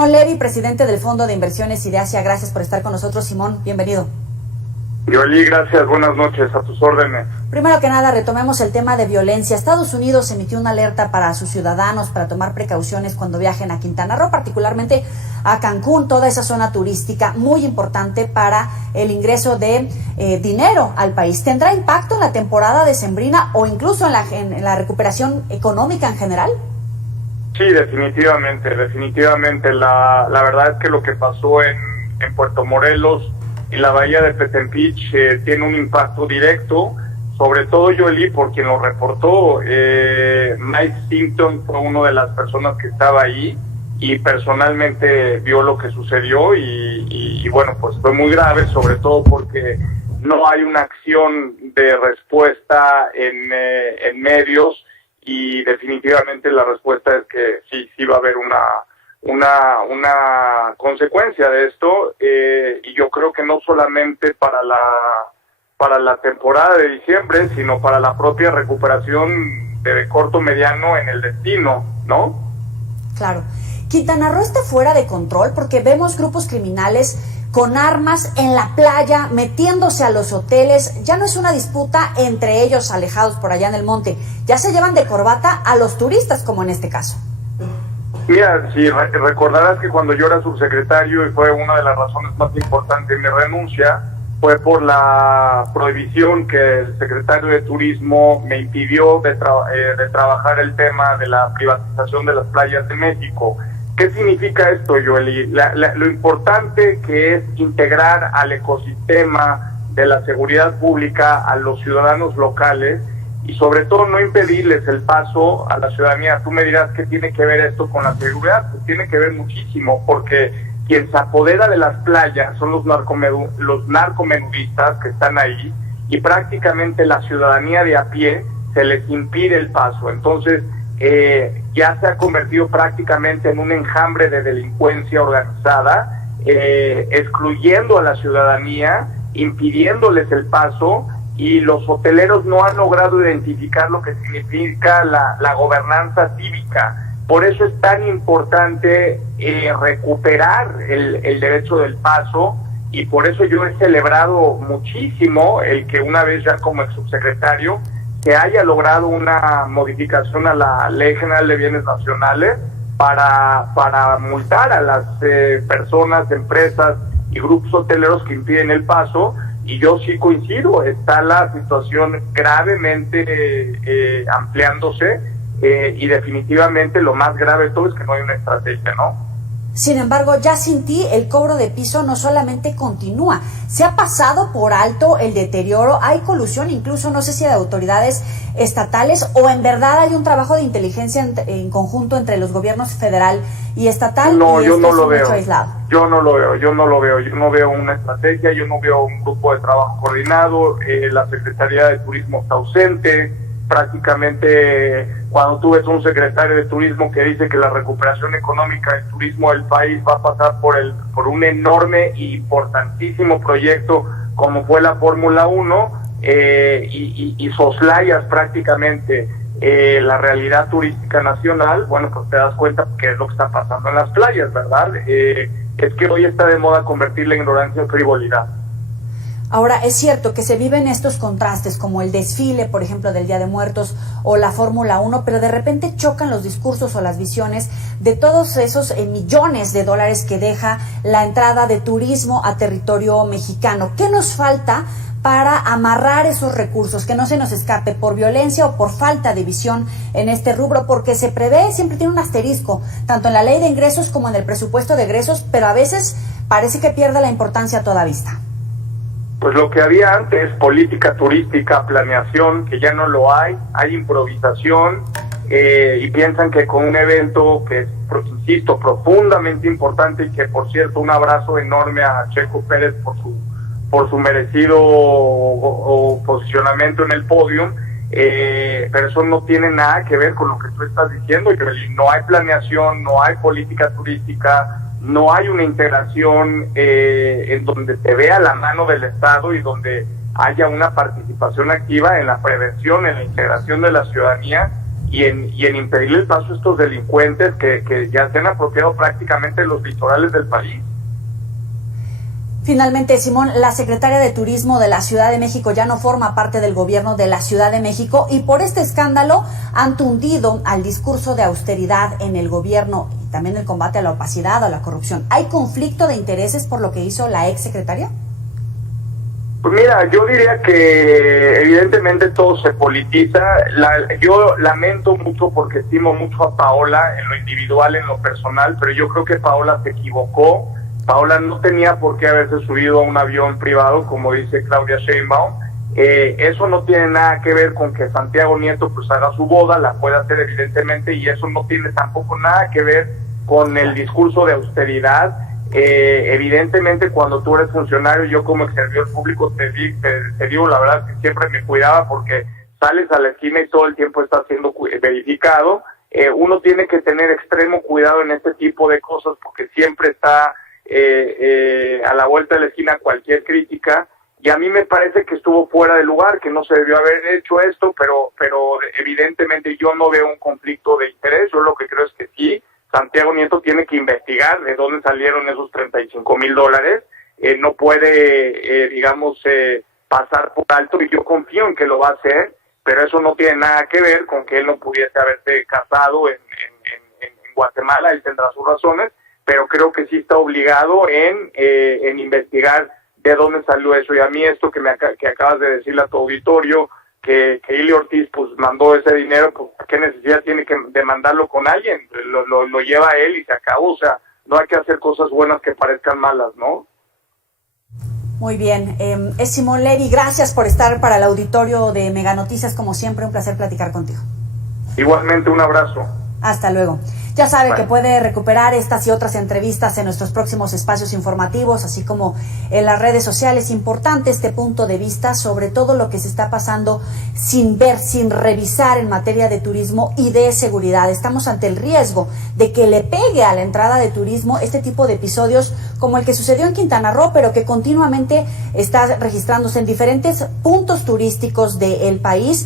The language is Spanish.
Simón Levy, presidente del Fondo de Inversiones Ideasia, gracias por estar con nosotros. Simón, bienvenido. Yoli, gracias, buenas noches, a tus órdenes. Primero que nada, retomemos el tema de violencia. Estados Unidos emitió una alerta para sus ciudadanos para tomar precauciones cuando viajen a Quintana Roo, particularmente a Cancún, toda esa zona turística muy importante para el ingreso de dinero al país. ¿Tendrá impacto en la temporada decembrina o incluso en la recuperación económica en general? Sí, definitivamente. La verdad es que lo que pasó en Puerto Morelos y la bahía de Petempich tiene un impacto directo, sobre todo Yoli, por quien lo reportó. Mike Simpson fue una de las personas que estaba ahí y personalmente vio lo que sucedió y bueno, pues fue muy grave, sobre todo porque no hay una acción de respuesta en medios y definitivamente la respuesta es que sí va a haber una consecuencia de esto y yo creo que no solamente para la temporada de diciembre, sino para la propia recuperación de corto mediano en el destino, ¿no? Claro. Quintana Roo está fuera de control porque vemos grupos criminales con armas en la playa, metiéndose a los hoteles. Ya no es una disputa entre ellos alejados por allá en el monte, ya se llevan de corbata a los turistas, como en este caso. Mira, si recordarás que cuando yo era subsecretario, y fue una de las razones más importantes de mi renuncia, fue por la prohibición que el secretario de Turismo me impidió de trabajar el tema de la privatización de las playas de México. ¿Qué significa esto, Joely? Lo importante que es integrar al ecosistema de la seguridad pública a los ciudadanos locales y sobre todo no impedirles el paso a la ciudadanía. Tú me dirás qué tiene que ver esto con la seguridad. Pues tiene que ver muchísimo, porque quien se apodera de las playas son los narcomenudistas que están ahí y prácticamente la ciudadanía de a pie se les impide el paso. Entonces, ya se ha convertido prácticamente en un enjambre de delincuencia organizada, excluyendo a la ciudadanía, impidiéndoles el paso, y los hoteleros no han logrado identificar lo que significa la gobernanza cívica. Por eso es tan importante recuperar el derecho del paso, y por eso yo he celebrado muchísimo el que una vez ya como ex subsecretario se haya logrado una modificación a la Ley General de Bienes Nacionales para multar a las personas, empresas y grupos hoteleros que impiden el paso. Y yo sí coincido, está la situación gravemente ampliándose y definitivamente lo más grave de todo es que no hay una estrategia, ¿no? Sin embargo, ya sin ti, el cobro de piso no solamente continúa, se ha pasado por alto el deterioro, hay colusión incluso, no sé si de autoridades estatales o en verdad hay un trabajo de inteligencia en conjunto entre los gobiernos federal y estatal. No, y yo no lo veo. Yo no veo una estrategia, yo no veo un grupo de trabajo coordinado, la Secretaría de Turismo está ausente. Prácticamente cuando tú ves un secretario de Turismo que dice que la recuperación económica del turismo del país va a pasar por un enorme e importantísimo proyecto como fue la Fórmula 1 y soslayas prácticamente la realidad turística nacional, bueno, pues te das cuenta que es lo que está pasando en las playas, ¿verdad? Es que hoy está de moda convertir la ignorancia en frivolidad. Ahora, es cierto que se viven estos contrastes, como el desfile, por ejemplo, del Día de Muertos o la Fórmula 1, pero de repente chocan los discursos o las visiones de todos esos millones de dólares que deja la entrada de turismo a territorio mexicano. ¿Qué nos falta para amarrar esos recursos, que no se nos escape por violencia o por falta de visión en este rubro? Porque se prevé, siempre tiene un asterisco, tanto en la ley de ingresos como en el presupuesto de egresos, pero a veces parece que pierde la importancia a toda vista. Pues lo que había antes, política turística, planeación, que ya no lo hay por y piensan que con un evento que es, insisto, profundamente importante y que, por cierto, un abrazo enorme a Checo Pérez por su merecido posicionamiento en el podio, pero eso no tiene nada que ver con lo que tú estás diciendo. No hay planeación, no hay política turística, no hay una integración en donde se vea la mano del Estado y donde haya una participación activa en la prevención, en la integración de la ciudadanía, y en impedir el paso a estos delincuentes que ya se han apropiado prácticamente de los litorales del país. Finalmente, Simón, la secretaria de Turismo de la Ciudad de México ya no forma parte del gobierno de la Ciudad de México y por este escándalo han tundido al discurso de austeridad en el gobierno y también el combate a la opacidad o a la corrupción. ¿Hay conflicto de intereses por lo que hizo la ex secretaria? Pues mira, yo diría que evidentemente todo se politiza. Yo lamento mucho porque estimo mucho a Paola en lo individual, en lo personal, pero yo creo que Paola se equivocó. Paola no tenía por qué haberse subido a un avión privado, como dice Claudia Sheinbaum. Eso no tiene nada que ver con que Santiago Nieto pues haga su boda, la puede hacer evidentemente, y eso no tiene tampoco nada que ver con el discurso de austeridad. Evidentemente cuando tú eres funcionario, yo como ex servidor público te digo la verdad que siempre me cuidaba porque sales a la esquina y todo el tiempo está siendo verificado. Uno tiene que tener extremo cuidado en este tipo de cosas porque siempre está a la vuelta de la esquina cualquier crítica, y a mí me parece que estuvo fuera de lugar, que no se debió haber hecho esto, pero evidentemente yo no veo un conflicto de interés. Yo lo que creo es que sí, Santiago Nieto tiene que investigar de dónde salieron esos $35,000, no puede, pasar por alto, y yo confío en que lo va a hacer, pero eso no tiene nada que ver con que él no pudiese haberse casado en Guatemala. Él tendrá sus razones, pero creo que sí está obligado en investigar de dónde salió eso. Y a mí esto que acabas de decirle a tu auditorio, que Ili Ortiz pues mandó ese dinero, pues ¿qué necesidad tiene que demandarlo con alguien? Lo lleva a él y se acabó. O sea, no hay que hacer cosas buenas que parezcan malas, ¿no? Muy bien. Es Simón Levy, gracias por estar para el auditorio de Mega Noticias. Como siempre, un placer platicar contigo. Igualmente, un abrazo. Hasta luego. Ya sabe que puede recuperar estas y otras entrevistas en nuestros próximos espacios informativos, así como en las redes sociales. Importante este punto de vista sobre todo lo que se está pasando sin ver, sin revisar en materia de turismo y de seguridad. Estamos ante el riesgo de que le pegue a la entrada de turismo este tipo de episodios como el que sucedió en Quintana Roo, pero que continuamente está registrándose en diferentes puntos turísticos del país.